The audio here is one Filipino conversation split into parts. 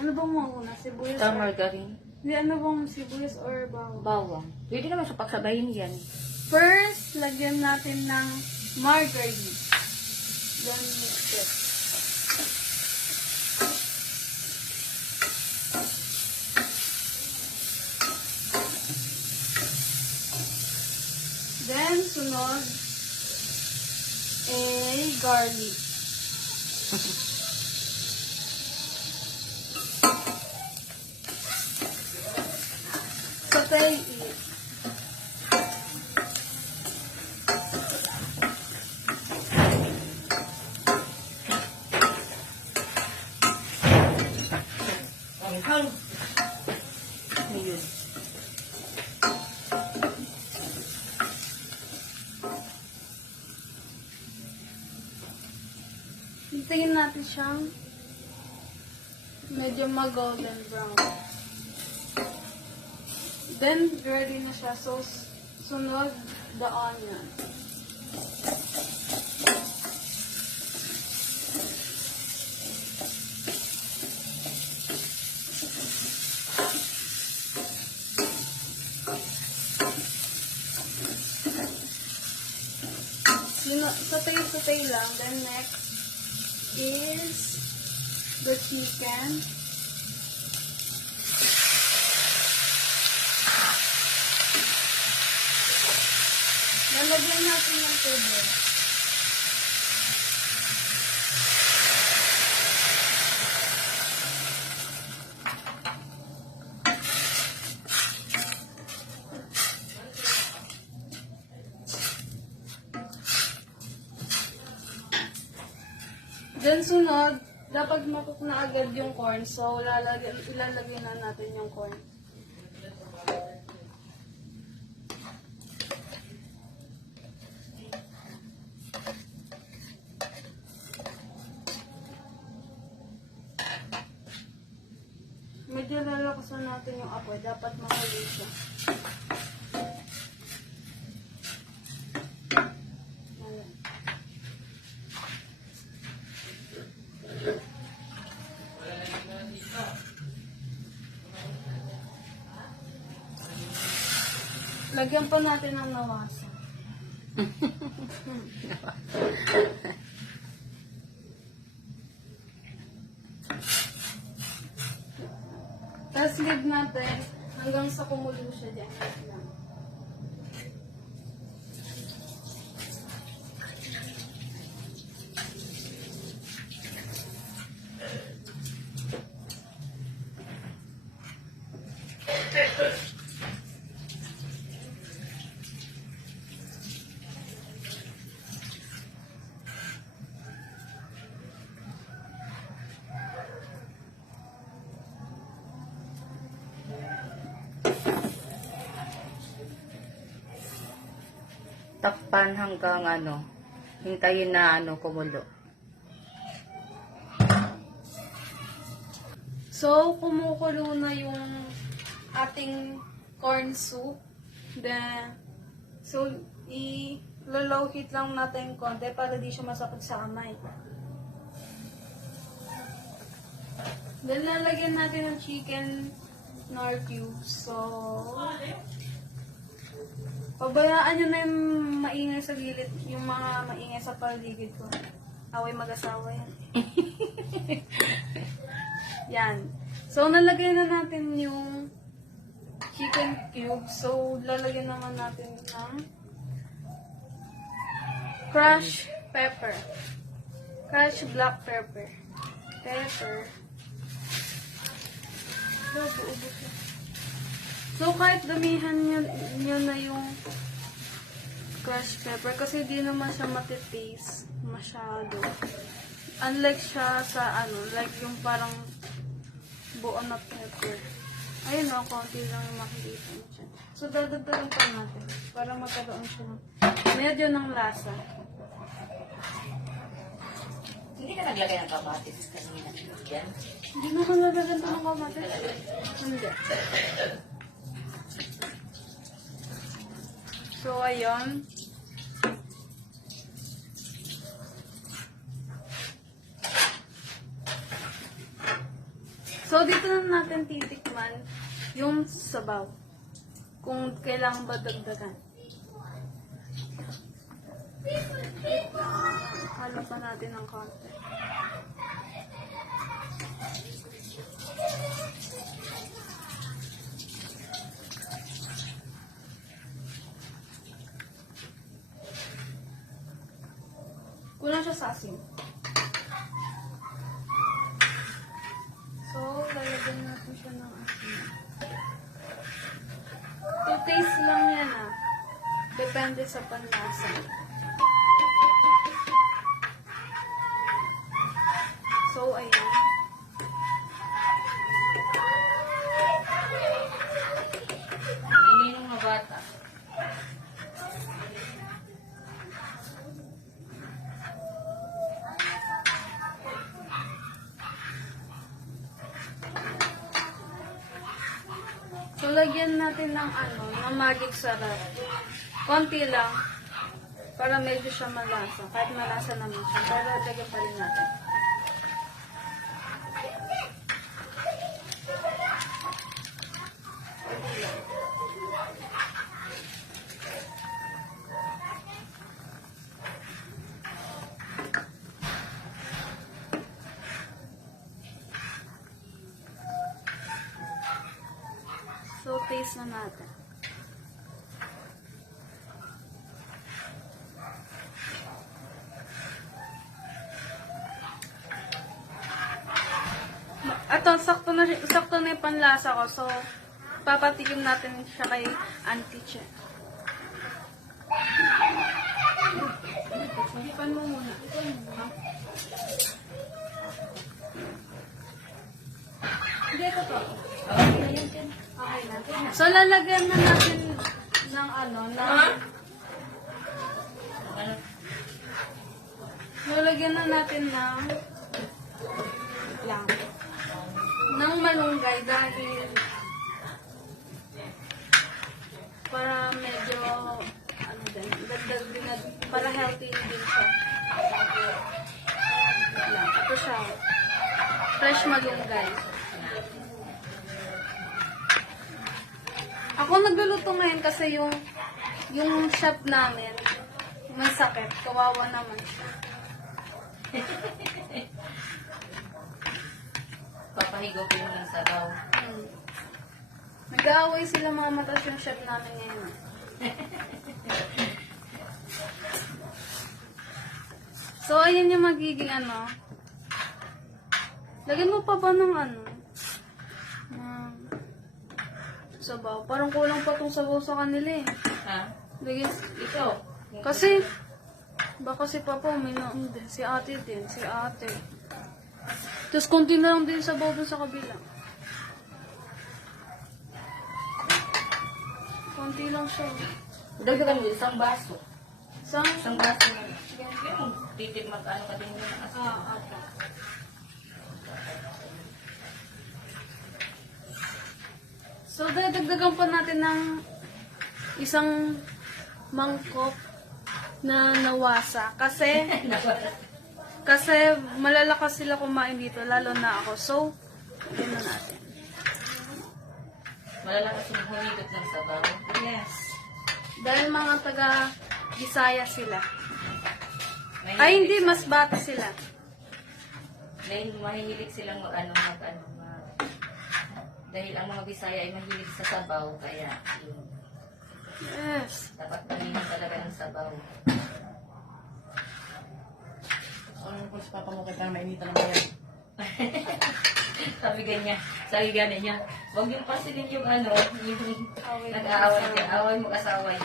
Ano bang mauna? Sibuyas Ito, or... margarine. Hindi, ano bang sibuyas or bawang? Bawang. Pwede naman sa pagsabayin yan. First, lagyan natin ng margarine. Then, mix it. Then, sunod, garlic. Saute it. Ayun. Hintayin natin siyang medyo mag-golden brown. Then, ready na siya. So, sunod, the onion. Satay lang. Then, next is the chicken. Lalagyan natin ng tubig. Then sunod, dapat makuk na agad yung corn. So, ilalagay na natin yung corn. Medyo lalakasan natin yung apoy. Dapat mahuli siya. Ayan. Lagyan pa natin ng nawasa. Tapos leave natin hanggang sa kumulo siya dyan. Takpan hanggang hintayin na kumulo. So, kumukulo na yung ating corn soup. Then, so, i-low heat lang natin konti para di siya masakit sa kamay. Then, lalagyan natin ng chicken nor cubes. So, pabayaan nyo na yung maingay sa gilid, yung mga maingay sa paligid ko. Away mag-asawa yan. Yan. So, nalagay na natin yung chicken cube. So, lalagyan naman natin ng crushed pepper. Crushed black pepper. So, kahit damihan nyo na yung crushed pepper kasi di naman siya matitaste masyado. Unlike siya sa like yung parang buo na pepper. Ayun o, konti lang yung makikita mo siya. So, dadagdagan pa natin para magkaroon siya medyo ng lasa. Hindi ka naglagay ng kamatis kanina. Yan. Hindi naman nalagyan ng kamatis. Hindi. So, ayun. So, dito na natin titikman yung sabaw. Kung kailangan ba dagdagan. Halo pa natin ng konti. Kulang siya sa asin. So, lalagyan natin siya ng asin. To taste lang yan ah. Depende sa panlasa. So, ayan. Ingay ng mga bata. So, lagyan natin ng ng magic sarap. Konti lang. Para medyo siya malasa. Kahit malasa naman siya. Pero lagyan pa rin natin. So, taste na natin. Ito, sakto na yung panlasa ko. So, papatikim natin siya kay Auntie Che. Ipan mo muna. Ha? Hindi, ito to. Okay na. So, lalagyan na natin ng lalagyan na natin ng malunggay dahil para medyo dagdag din para healthy din siya. Ito siya. Fresh malunggay. Ako nagluluto ngayon kasi yung chef namin may sakit. Kawawa naman siya. Papahigupin mo ng sabaw. Nag-aaway sila mga matas yung chef namin ngayon. So, ayan yung magiging Lagyan mo pa ba ng sabaw? Parang kulang pa tong sabaw sa kanila eh. Ha? Lagyan. Ito. Kasi, baka si Papa uminom din. Si ate din. Si ate. Tapos konti na lang din sabaw dun sa kabila. Konti lang siya. Dagdagan mo isang baso. Isang? Isang baso na. Yung titik mag-ano ka din yung asin. Okay. So, dadagdagan pa natin ng isang mangkok na nawasa. Kasi malalakas sila kumain dito, lalo na ako. So, yun na natin. Malalakas yung humigit ng sabaw. Yes. Dahil mga taga-Bisaya sila. Mahilig Ay, hindi. Mas bata sila. Dahil mahilig silang dahil ang mga Bisaya ay mahilig sa sabaw, kaya yun. Yes. Dapat mahilig talaga ng sabaw. Ano po si Papa mo kaya mainitan naman yan? Sabi ganyan niya. Huwag yung pansinin yung yung Away mo nag-aaway asawa. ka. Away mo kasaway.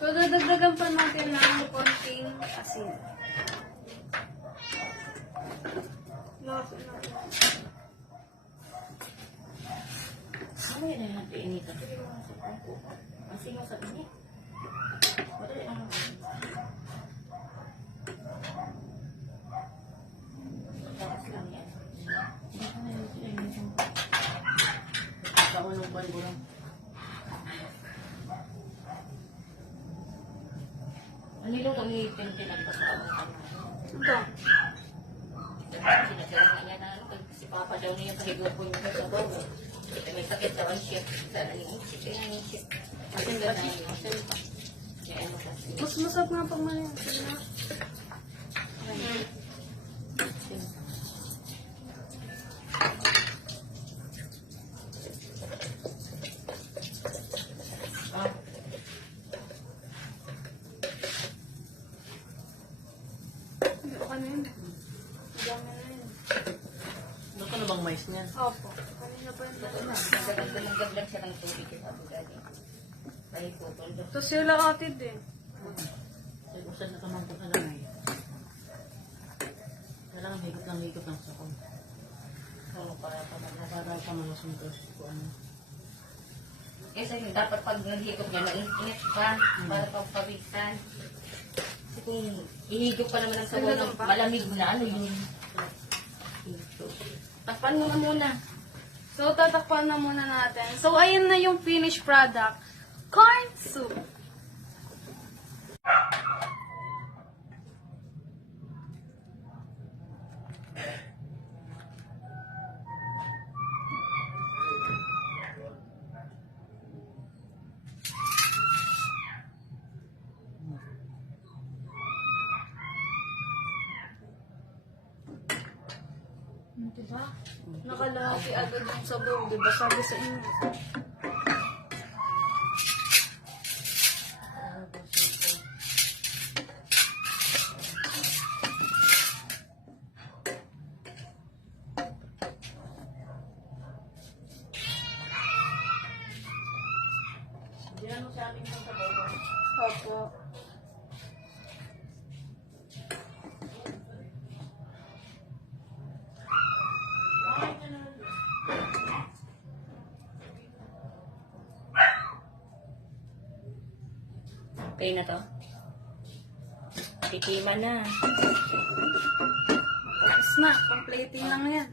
So, dadagdagan pa natin ng konting asin. Ano yun ang napiinitan? Ang singaw sa inyo. Wala yung takas lang yan. Sa unong ban ko lang. Ang niluto ni Tintin ang kasama ka na. Ito. Sinasarang na niya na si Papa daw niya pahigupon niya sa bago. May sakit daw ang chef. Sana yung chef. Kaya yung chef. Asin ba na yun? Asin pa. Kaya ano kasi. Mas masarap nga pag mali. Sige na. Asin. Ah, Okay na yun. Madami na yun. gusto na bang mais niyan? Opo. Kanina pa yun. Nagdagdag siya ng tubig sa Abu Dhabi. Ay, putol doon. Ito sila atid eh. Ay, usan na kamang po na lang ay. Kailangan higop lang sa kong. Oo, para pa Para pa malusong ko ano. Kasi dapat pag naghigop niya, mainit pa para pagpawisan. Kasi kung ihigop pa naman ang sabaw ng malamig na, ano yun? Takpan mo na muna. So, tatakpan na muna natin. So, ayun na yung finished product. Corn soup. Diba? Nakalaki agad yung sabaw, diba? Sabi sa inyo. Diyan mo sa amin yung sabaw. Opo. Okay na to. Titima na. Tapos na. Pang-plating lang yan.